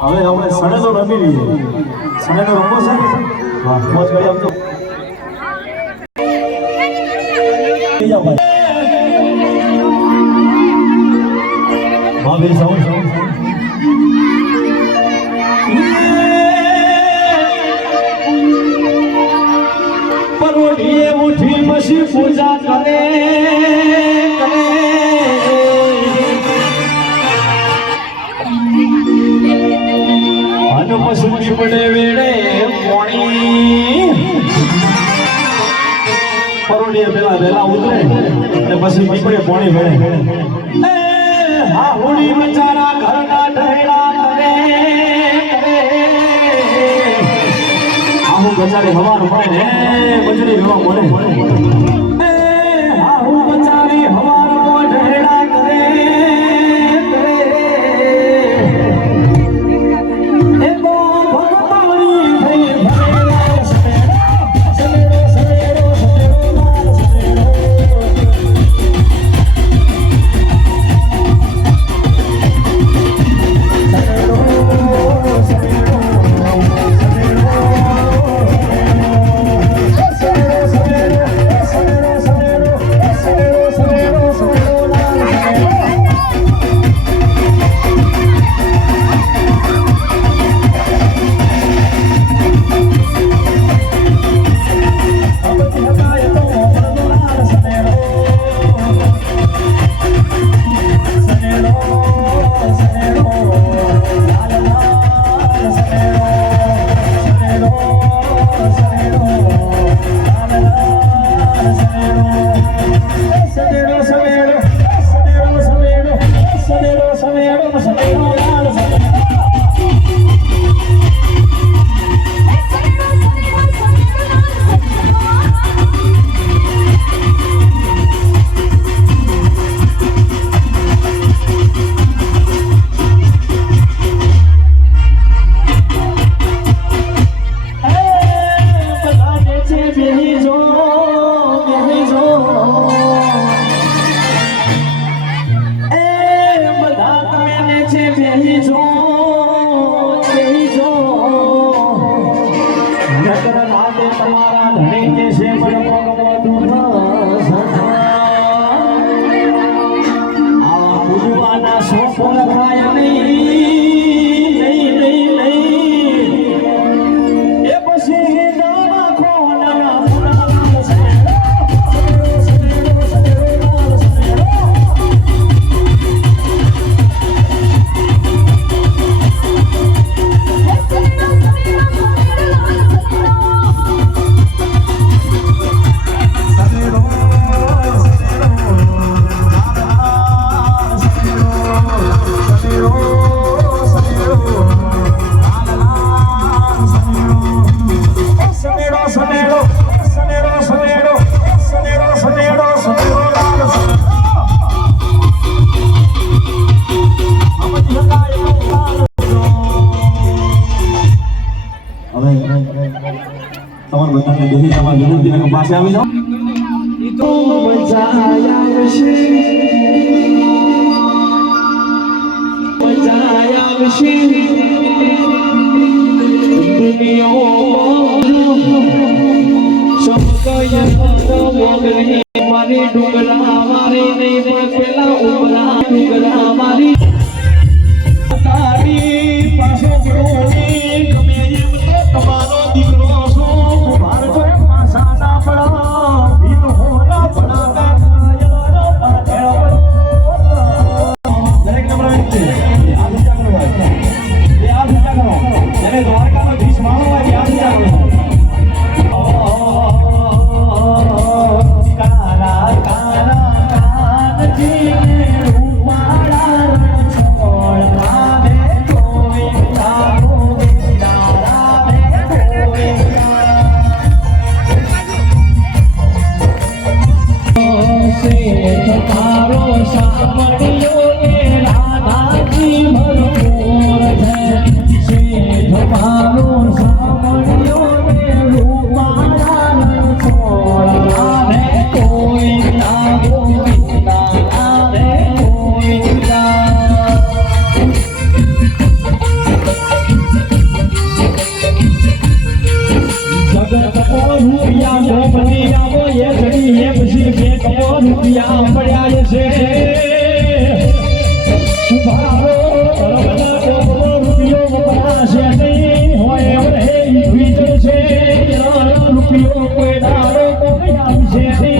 હવે આપણે સડેલો રમી લઈએ. સડેલો રમવો છે? હા, મોજ કરી આપજો. ભાભી સાઉન્ડ પરોઢીએ ઉઠી પછી પૂજા કરે પશુની પડે વેડે પોણી પરોડીએ પેલા વેલા ઉતરે અને પછી નીકળે પોણી વેડે હા હોળી બચારા ઘરના ઢહેડા કરે આહુ બચારી હવાર પડે ને બજરી ગવા પડે હા હું બચારી હવાર ઢહેડા કરે પાસે આવી જાઓ તો મજા આવશે મારી ડુંગરા મારી નહીં પણ પેલા ઉમરા ડુંગરા મારી તારી પાછો ગરોની ગમે એમ તો તમારો દીકરો છો ભારતો પાછા ના પડા ભીન હોના પડા દરેક નંબર આ વિચાર કરો આ વિચાર કરો જ્યારે દ્વારકાનો ધીશ માણો હોય આ વિચાર કરો કારા કારા કાનજી રૂમાળા રૂપિયા પડ્યા છે ઉભારો રમના ટોપનો રૂપિયો વપરાશે નહીં હોય એમ રહે વિચાર છે રૂપિયો કોઈ દાડો કોઈ આવશે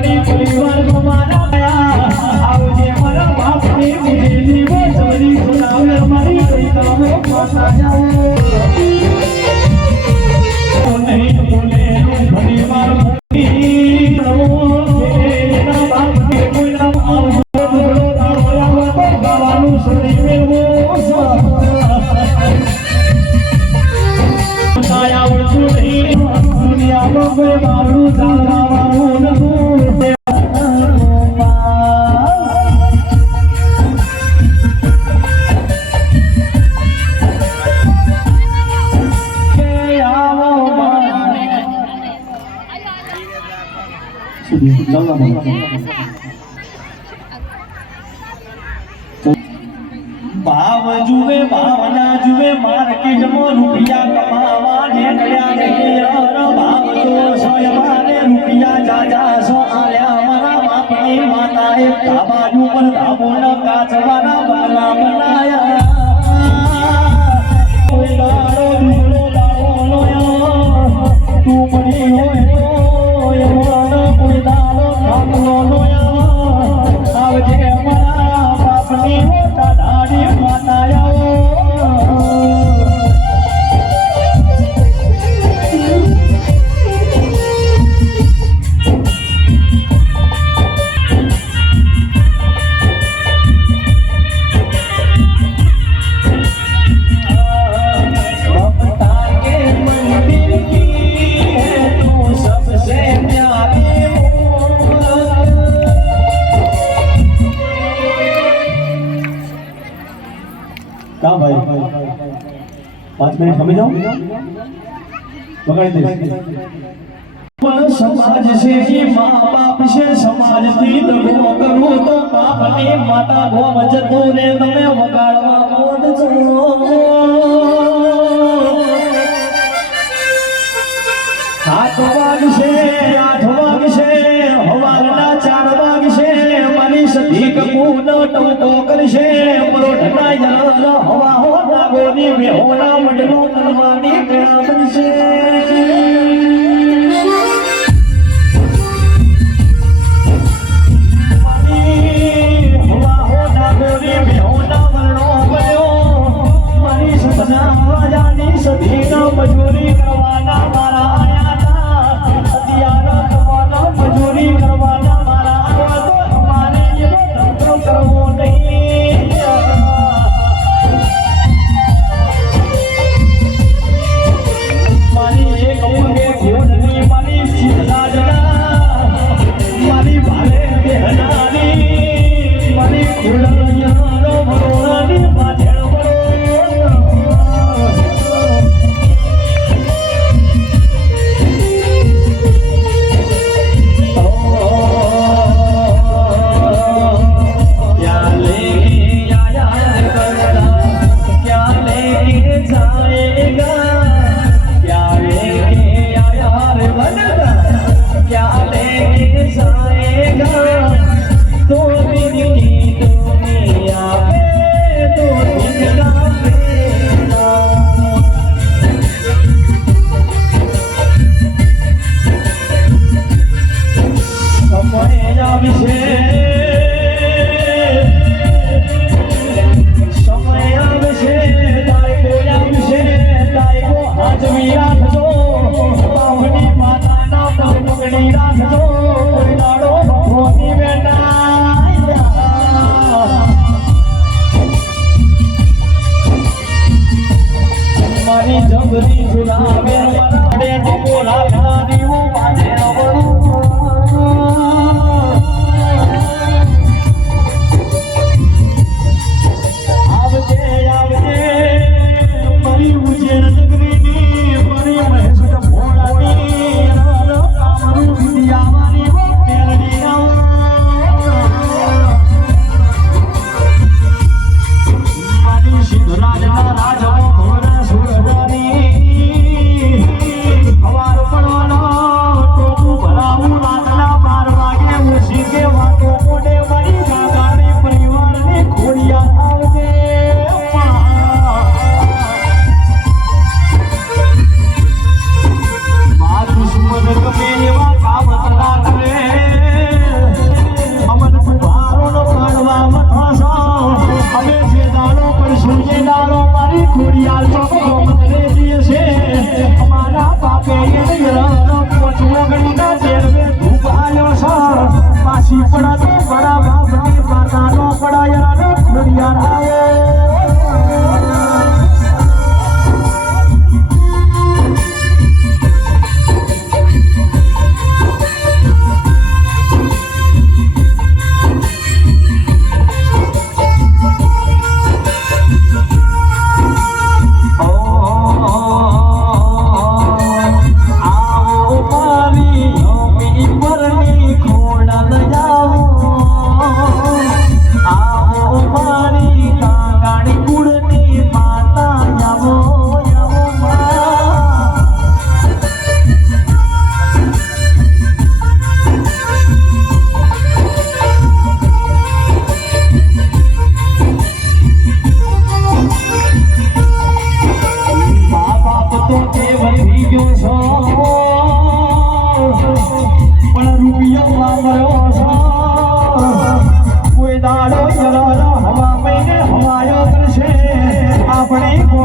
નહીં પરિવાર મારા આવજે મારા બાપની કોઈ બાવડું જાણવાનું નતું ભાવ જુએ ભાવના જુએ માર્કેટમાં રૂપિયા કમાવા નીકળ્યા નહીં ભાવ જો સોયવાને રૂપિયા જાજા સો આલ્યા મારા બાપની માતાએ ધાબાજુ પર ધાબોના કાચવાના બંગલા બનાયા કોઈ દાડો દીકરો દાડો લોયો તું મળી હોય તો એવાનો કોઈ દાડો ખામલો લોયો આવજે મારા બાપની મોટા દાડી માતાયા क्या भाई 5 मिनट हमें जाओ वगाड़ी दे समाज से ही माँ बाप से समाज थी दगो करो तो बाप ने माता गो बजतो ने तमे वगाड़वा मोद छो हाथ वाग से आठ वाग से हवालना 4 वाग से मानी सधी कपून टोटो करशे परोठना जल हवा हो नागोनी बेहोना मंडलो तलवानी गया बनशे मजूरी करवाना मारा आया था हथियारा कमाना मजूरी करवाना मारा आया तो हमारे ये धंधो करवो नहीं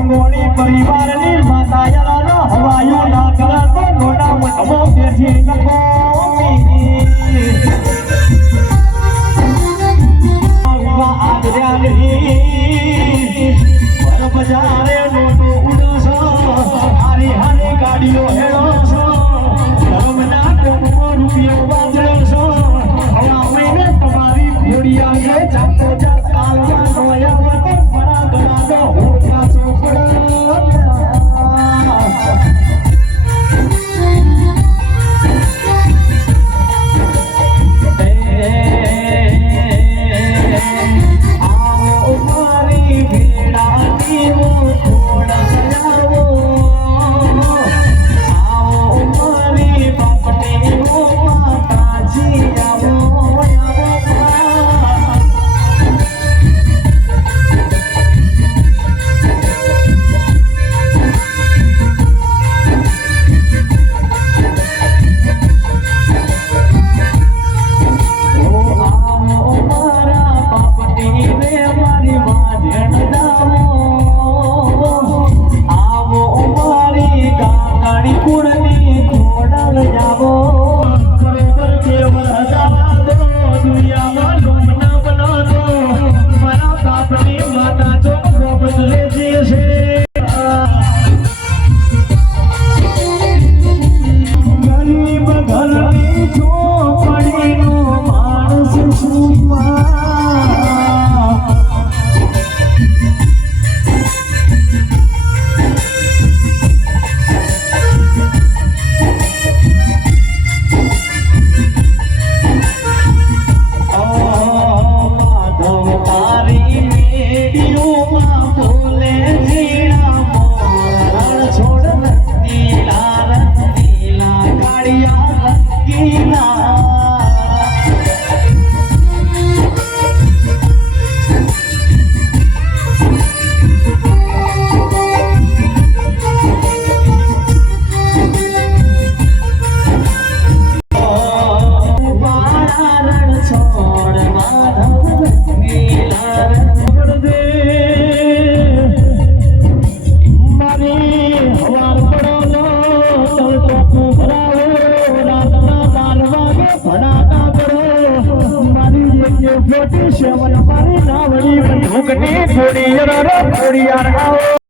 ગોળી પરિવારની માતા યારાનો હવાયું ના કરે તો લોટા મઠમો બેઠી નકો બજારે લોટો ઉડો હારી હારી ગાડીઓ હેડો છો ધર્મના ટોપો રૂપિયો બાંધ્યો છો હવા મહિને તમારી ઘોડિયા ગે જાતો જા કાલમાં નોયા વતો બડા ગણાનો હોઠા થોડી યાર